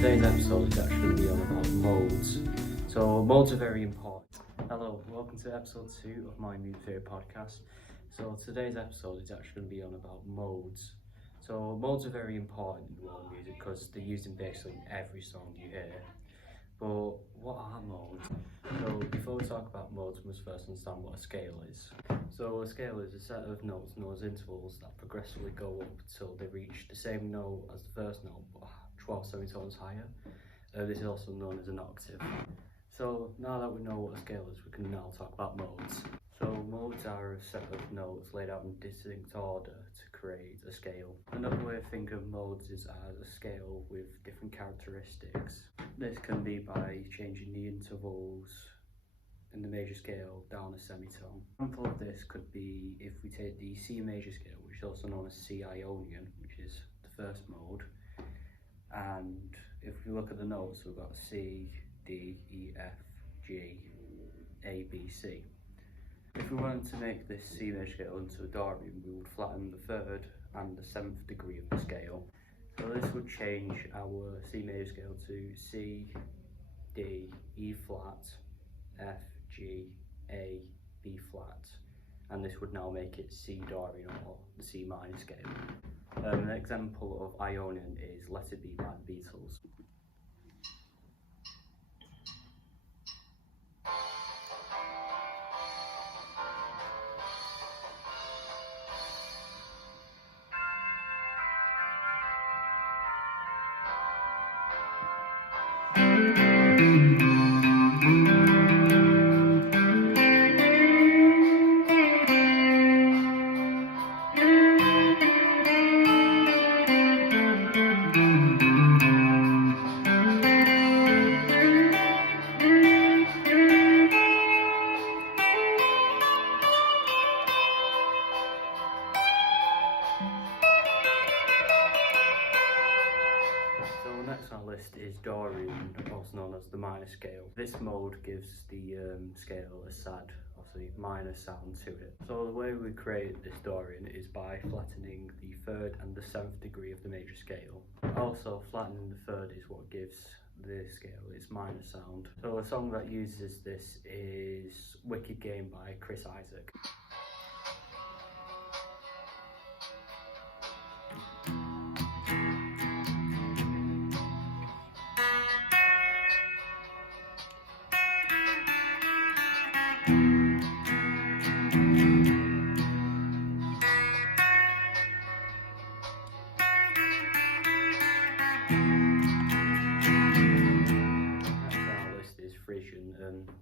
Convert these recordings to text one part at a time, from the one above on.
today's episode is actually going to be on about modes. So modes are very important. Hello, welcome to episode 2 of my Music Theory podcast. So today's episode is actually going to be on about modes. So modes are very important in the world of music because they're used in basically every song you hear. But what are modes? So before we talk about modes, we must first understand what a scale is. So a scale is a set of notes known as intervals that progressively go up until they reach the same note as the first note, but 12 semitones higher. This is also known as an octave. So now that we know what a scale is, we can now talk about modes. So modes are a set of notes laid out in distinct order to create a scale. Another way of thinking of modes is as a scale with different characteristics. This can be by changing the intervals in the major scale down a semitone. An example of this could be if we take the C major scale, which is also known as C Ionian, which is the first mode, and if we look at the notes, we've got C, D, E, F, G, A, B, C. If we wanted to make this C major scale into a Dorian, we would flatten the third and the 7th degree of the scale. So this would change our C major scale to C, D, E flat, F, G, A, B flat, and this would now make it C Dorian or the C minor scale. An example of Ionian is Let It Be by the Beatles. So next on our list is Dorian, also known as the minor scale. This mode gives the scale a sad, obviously minor sound to it. So the way we create this Dorian is by flattening the 3rd and the 7th degree of the major scale. Also, flattening the 3rd is what gives the scale its minor sound. So a song that uses this is Wicked Game by Chris Isaak.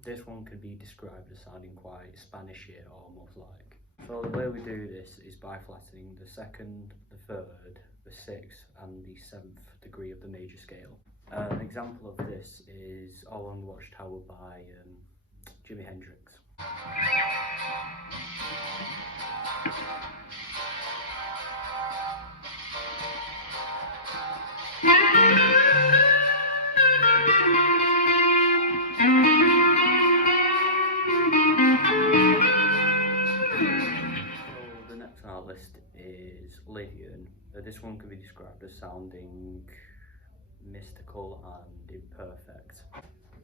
This one can be described as sounding quite Spanish-y, almost like. So the way we do this is by flattening the 2nd, the 3rd, the 6th and the 7th degree of the major scale. An example of this is All Along the Watchtower by Jimi Hendrix. Is Lydian. This one can be described as sounding mystical and imperfect.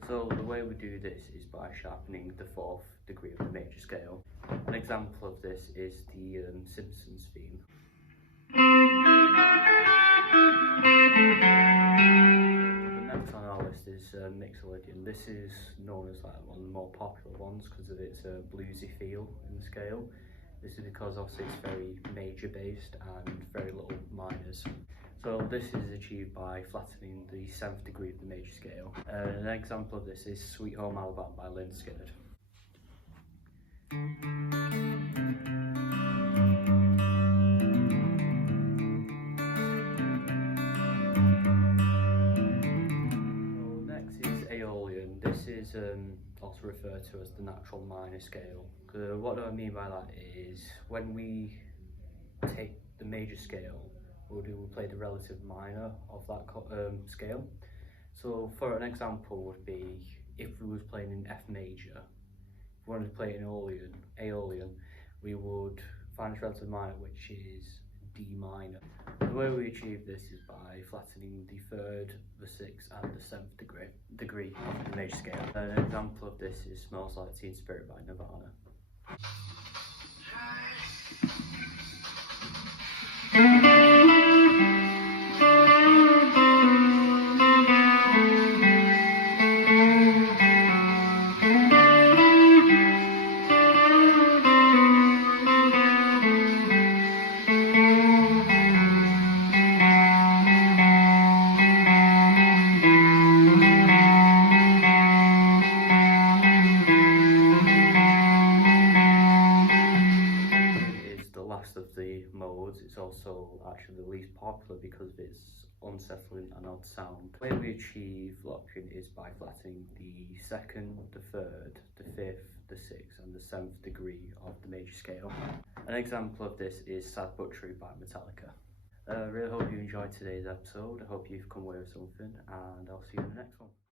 So the way we do this is by sharpening the 4th degree of the major scale. An example of this is the Simpsons theme. The next on our list is Mixolydian. This is known as like one of the more popular ones because of its bluesy feel in the scale. This is because obviously it's very major based and very little minors. So this is achieved by flattening the 7th degree of the major scale. An example of this is Sweet Home Alabama by Lynyrd Skynyrd. So next is Aeolian. This is also referred to as the natural minor scale. What do I mean by that is when we take the major scale, we'll play the relative minor of that scale. So for an example would be if we was playing in F major, if we wanted to play in Aeolian, we would find its relative minor, which is D minor. The way we achieve this is by flattening the 3rd, the 6th and the 7th degree of the major scale. An example of this is Smells Like Teen Spirit by Nirvana. Last of the modes, it's also actually the least popular because of its unsettling and odd sound. The way we achieve lockpicking is by flattening the 2nd, the 3rd, the 5th, the 6th and the 7th degree of the major scale. An example of this is Sad But True by Metallica. I really hope you enjoyed today's episode. I hope you've come away with something, and I'll see you in the next one.